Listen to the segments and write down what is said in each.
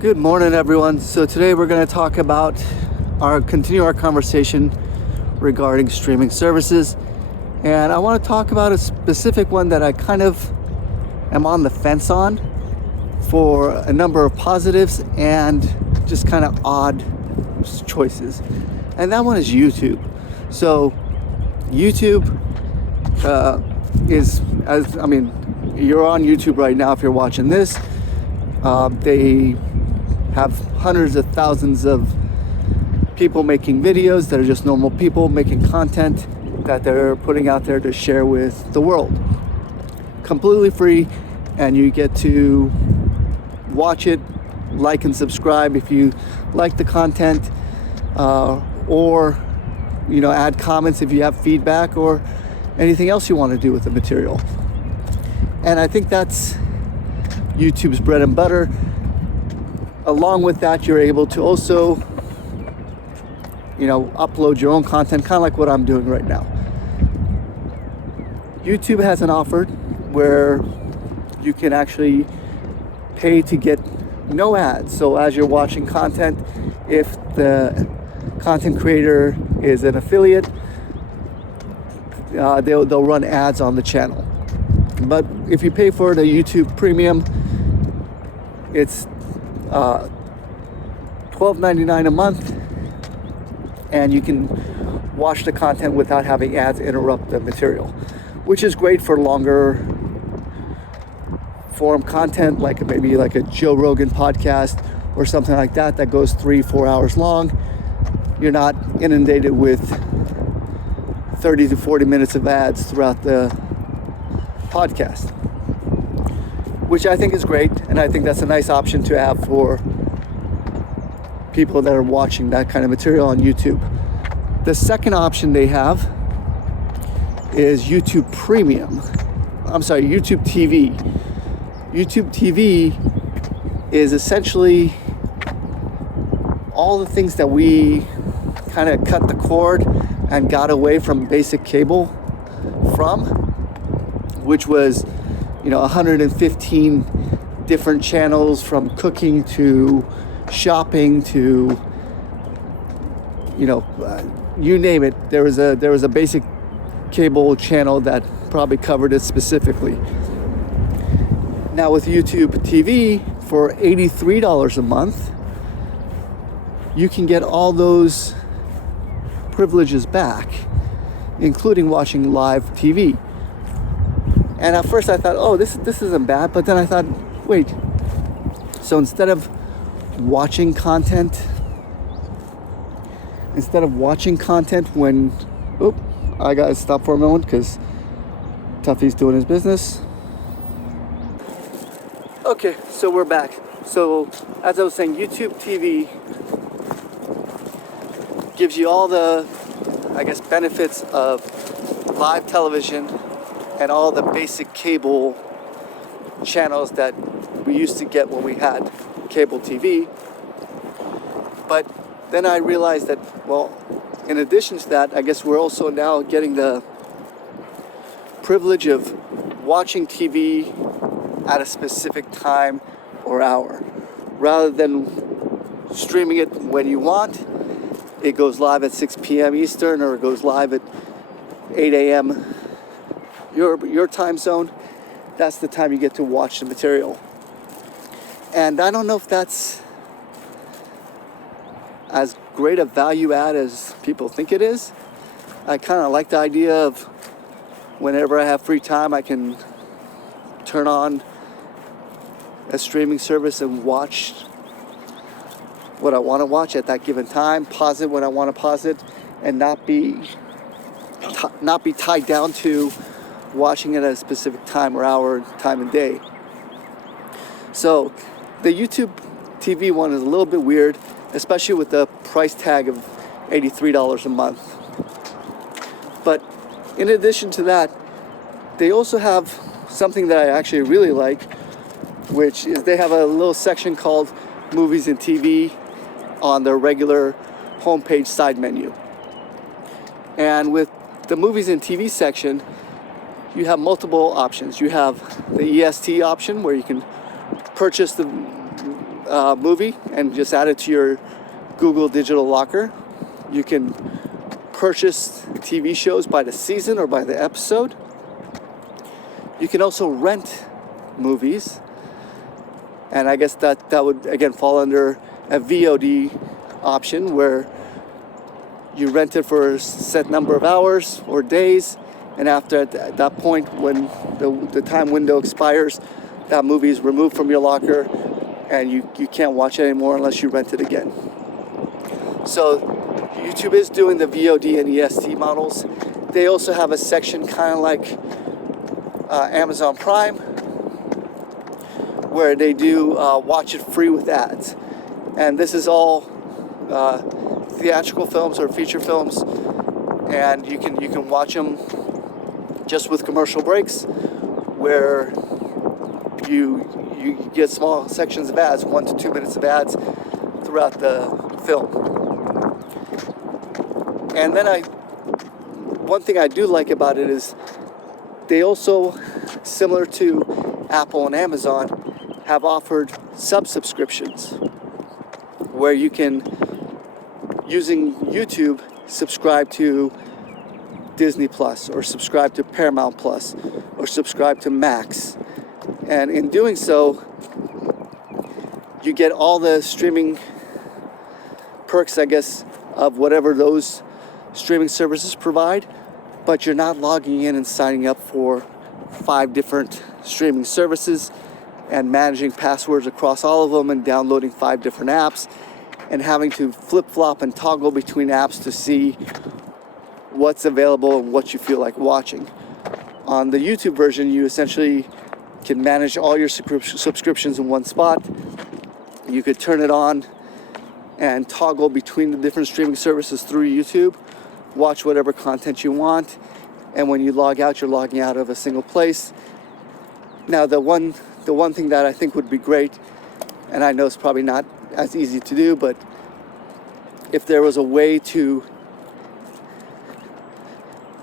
Good morning, everyone. So today we're going to talk about continue our conversation regarding streaming services. And I want to talk about a specific one that I kind of am on the fence on for a number of positives and just kind of odd choices. And that one is YouTube. So YouTube you're on YouTube right now if you're watching this. They have hundreds of thousands of people making videos that are just normal people making content that they're putting out there to share with the world. Completely free, and you get to watch it, like and subscribe if you like the content, or add comments if you have feedback or anything else you want to do with the material. And I think that's YouTube's bread and butter. Along with that, you're able to also, upload your own content, kind of like what I'm doing right now. YouTube has an offer where you can actually pay to get no ads. So as you're watching content, if the content creator is an affiliate, they'll run ads on the channel. But if you pay for the YouTube Premium, it's $12.99 a month, and you can watch the content without having ads interrupt the material, which is great for longer form content, like maybe like a Joe Rogan podcast or something like that goes 3-4 hours long. You're not inundated with 30 to 40 minutes of ads throughout the podcast, which I think is great, and I think that's a nice option to have for people that are watching that kind of material on YouTube. The second option they have is YouTube TV. YouTube TV is essentially all the things that we kind of cut the cord and got away from basic cable from, which was 115 different channels, from cooking to shopping to you name it. There was a basic cable channel that probably covered it specifically. Now with YouTube TV, for $83 a month, you can get all those privileges back, including watching live TV. And at first I thought, this isn't bad, but then I thought, wait, so instead of watching content when, I gotta stop for a moment because Tuffy's doing his business. Okay, so we're back. So as I was saying, YouTube TV gives you all the, benefits of live television and all the basic cable channels that we used to get when we had cable TV. But then I realized that, in addition to that, I guess we're also now getting the privilege of watching TV at a specific time or hour. Rather than streaming it when you want, it goes live at 6 p.m. Eastern, or it goes live at 8 a.m. your time zone. That's the time you get to watch the material. And I don't know if that's as great a value add as people think it is. I kind of like the idea of whenever I have free time, I can turn on a streaming service and watch what I want to watch at that given time, pause it when I want to pause it, and not be tied down to watching it at a specific time or hour, time and day. So the YouTube TV one is a little bit weird, especially with the price tag of $83 a month. But in addition to that, they also have something that I actually really like, which is they have a little section called Movies and TV on their regular homepage side menu. And with the Movies and TV section, you have multiple options. You have the EST option, where you can purchase the movie and just add it to your Google Digital Locker. You can purchase TV shows by the season or by the episode. You can also rent movies, and I guess that would again fall under a VOD option, where you rent it for a set number of hours or days, and after at that point, when the time window expires, that movie is removed from your locker and you can't watch it anymore unless you rent it again. So YouTube is doing the VOD and EST models. They also have a section kind of like Amazon Prime, where they do watch it free with ads. And this is all theatrical films or feature films, and you can watch them just with commercial breaks, where you get small sections of ads, 1 to 2 minutes of ads throughout the film. And then one thing I do like about it is they also, similar to Apple and Amazon, have offered sub-subscriptions where you can, using YouTube, subscribe to Disney Plus or subscribe to Paramount Plus or subscribe to Max. And in doing so, you get all the streaming perks, I guess, of whatever those streaming services provide, but you're not logging in and signing up for 5 different streaming services and managing passwords across all of them and downloading 5 different apps and having to flip-flop and toggle between apps to see what's available and what you feel like watching. On the YouTube version, you essentially can manage all your subscriptions in one spot. You could turn it on and toggle between the different streaming services through YouTube, watch whatever content you want, and when you log out, you're logging out of a single place. Now, the one thing that I think would be great, and I know it's probably not as easy to do, but if there was a way to,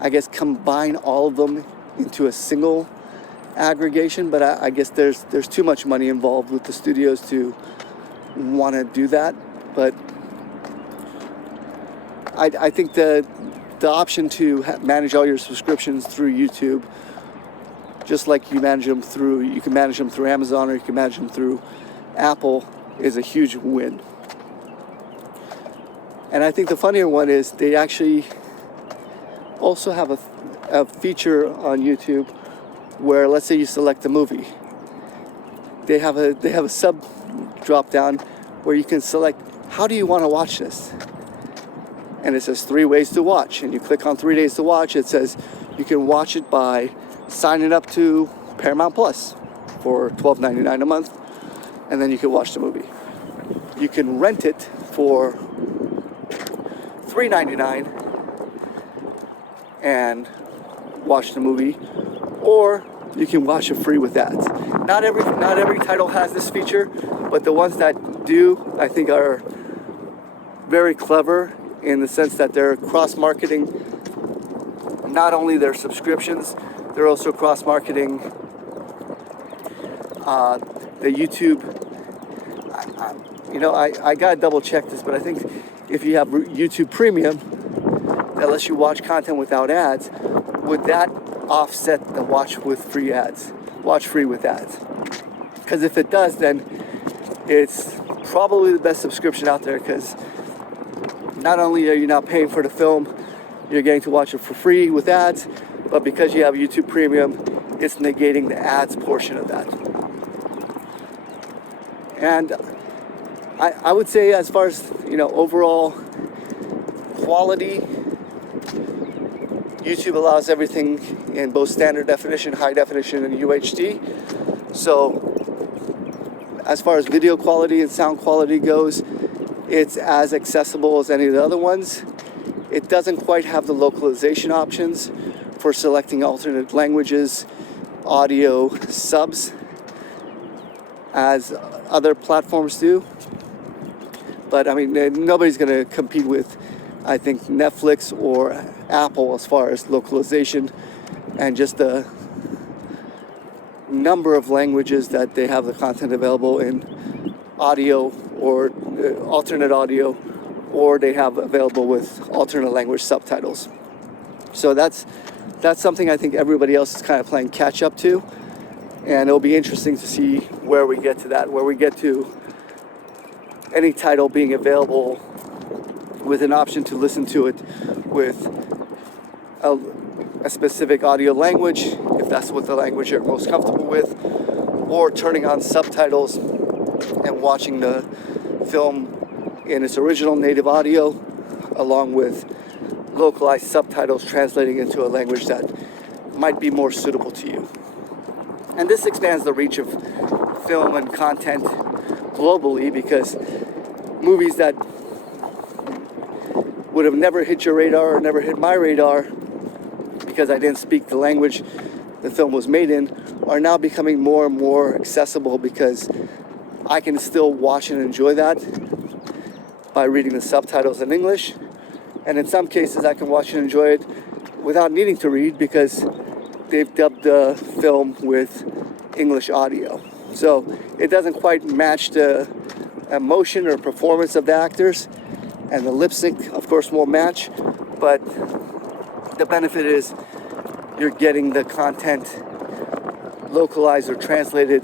I guess, combine all of them into a single aggregation, but I guess there's too much money involved with the studios to want to do that. But I think the option to manage all your subscriptions through YouTube, just like you can manage them through Amazon or you can manage them through Apple, is a huge win. And I think the funnier one is they actually also have a feature on YouTube where, let's say you select a movie, they have a sub drop down where you can select, how do you want to watch this? And it says 3 ways to watch, and you click on 3 days to watch. It says you can watch it by signing up to Paramount Plus for $12.99 a month, and then you can watch the movie. You can rent it for $3.99 and watch the movie, or you can watch it free with ads. Not every title has this feature, but the ones that do, I think, are very clever in the sense that they're cross-marketing not only their subscriptions, they're also cross-marketing the YouTube. I gotta double check this, but I think if you have YouTube Premium that lets you watch content without ads, would that offset the watch free with ads? Because if it does, then it's probably the best subscription out there, because not only are you not paying for the film, you're getting to watch it for free with ads, but because you have YouTube Premium, it's negating the ads portion of that. And I would say, as far as overall quality, YouTube allows everything in both standard definition, high definition, and UHD. So as far as video quality and sound quality goes, it's as accessible as any of the other ones. It doesn't quite have the localization options for selecting alternate languages, audio subs, as other platforms do. But I mean, nobody's going to compete with, I think, Netflix or Apple as far as localization and just the number of languages that they have the content available in audio or alternate audio, or they have available with alternate language subtitles. So that's something I think everybody else is kind of playing catch up to, and it'll be interesting to see where we get to that, where we get to any title being available with an option to listen to it with a specific audio language, if that's what the language you're most comfortable with, or turning on subtitles and watching the film in its original native audio along with localized subtitles translating into a language that might be more suitable to you. And this expands the reach of film and content globally, because movies that would have never hit your radar or never hit my radar because I didn't speak the language the film was made in are now becoming more and more accessible, because I can still watch and enjoy that by reading the subtitles in English. And in some cases I can watch and enjoy it without needing to read, because they've dubbed the film with English audio. So it doesn't quite match the emotion or performance of the actors, and the lip sync of course won't match, but the benefit is you're getting the content localized or translated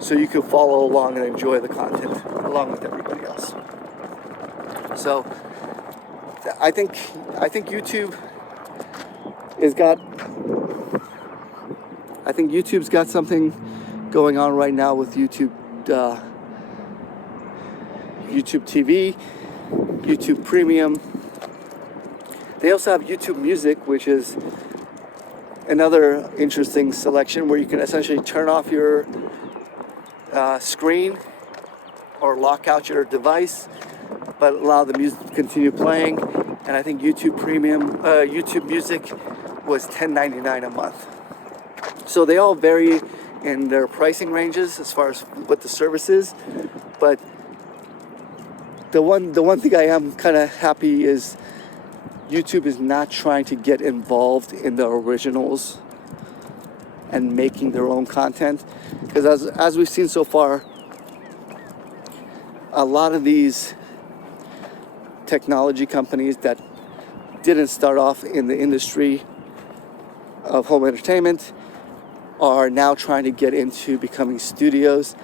so you can follow along and enjoy the content along with everybody else. So I think YouTube's got something going on right now with YouTube TV, YouTube Premium. They also have YouTube Music, which is another interesting selection where you can essentially turn off your screen or lock out your device, but allow the music to continue playing. And I think YouTube Music was $10.99 a month. So they all vary in their pricing ranges as far as what the service is, but the one thing I am kind of happy is YouTube is not trying to get involved in the originals and making their own content, because as we've seen so far, a lot of these technology companies that didn't start off in the industry of home entertainment are now trying to get into becoming studios,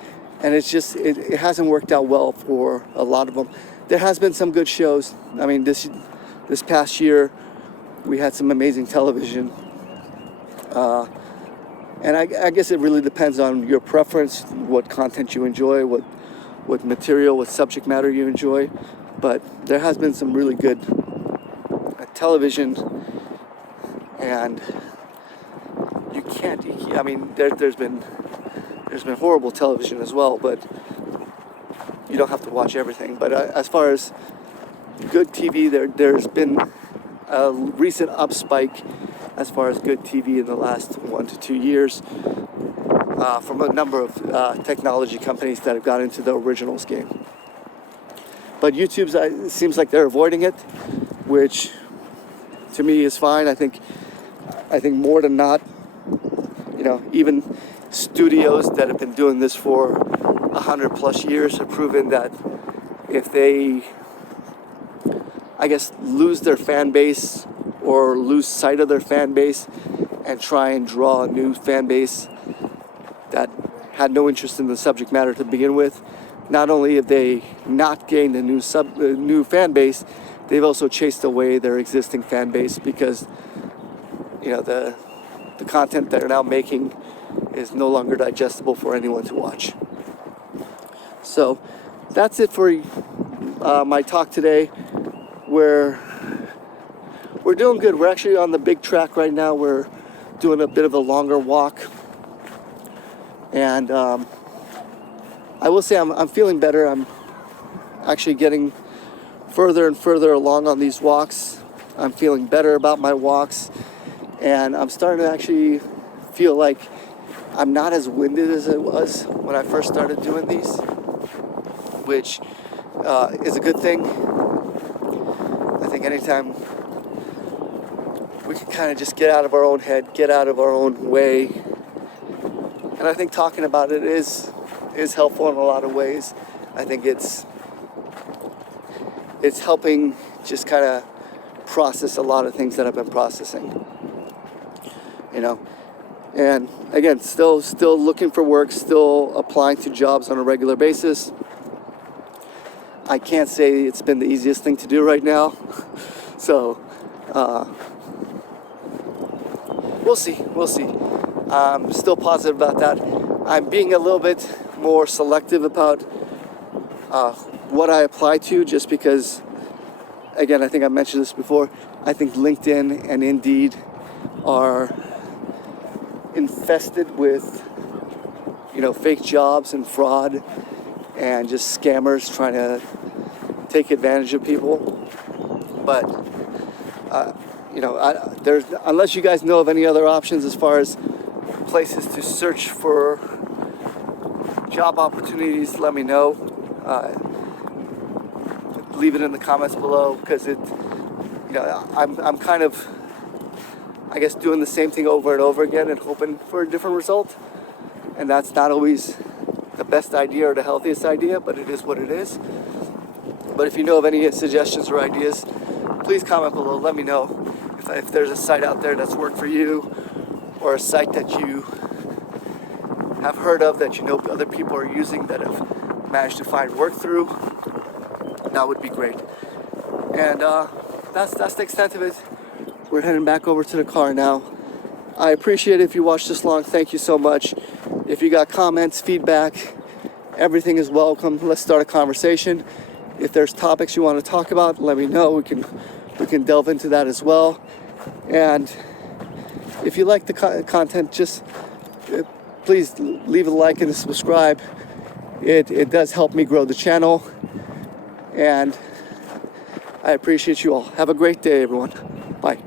and it hasn't worked out well for a lot of them. There has been some good shows. I mean, this past year we had some amazing television, and I guess it really depends on your preference, what content you enjoy, what material, what subject matter you enjoy. But there has been some really good television, and you can't. I mean, there's been horrible television as well, but you don't have to watch everything. But as far as good TV, there's been a recent upspike as far as good TV in the last 1 to 2 years from a number of technology companies that have got into the originals game. But YouTube seems like they're avoiding it, which to me is fine. I think more than not, even studios that have been doing this for 100+ years have proven that if they, I guess, lose their fan base or lose sight of their fan base and try and draw a new fan base that had no interest in the subject matter to begin with, not only have they not gained a new fan base, they've also chased away their existing fan base, because the content they're now making is no longer digestible for anyone to watch. So that's it for my talk today. We're doing good. We're actually on the big track right now. We're doing a bit of a longer walk, and I will say I'm feeling better. I'm actually getting further and further along on these walks. I'm feeling better about my walks, and I'm starting to actually feel like I'm not as winded as I was when I first started doing these, which is a good thing. I think anytime we can kind of just get out of our own head, get out of our own way, and I think talking about it is helpful in a lot of ways. I think it's helping just kind of process a lot of things that I've been processing, you know. And again, still looking for work, still applying to jobs on a regular basis. I can't say it's been the easiest thing to do right now. So we'll see. I'm still positive about that. I'm being a little bit more selective about what I apply to, just because, again, I think I mentioned this before, I think LinkedIn and Indeed are infested with, fake jobs and fraud and just scammers trying to take advantage of people. But there's, unless you guys know of any other options as far as places to search for job opportunities, let me know. Leave it in the comments below, because I'm kind of, I guess, doing the same thing over and over again and hoping for a different result. And that's not always the best idea or the healthiest idea, but it is what it is. But if you know of any suggestions or ideas, please comment below. Let me know if there's a site out there that's worked for you, or a site that you have heard of that you know other people are using that have managed to find work through. That would be great. And that's the extent of it. We're heading back over to the car now. I appreciate it if you watched this long. Thank you so much. If you got comments, feedback, everything is welcome. Let's start a conversation. If there's topics you want to talk about, let me know. We can delve into that as well. And if you like the content, just please leave a like and a subscribe. It does help me grow the channel. And I appreciate you all. Have a great day, everyone. Bye.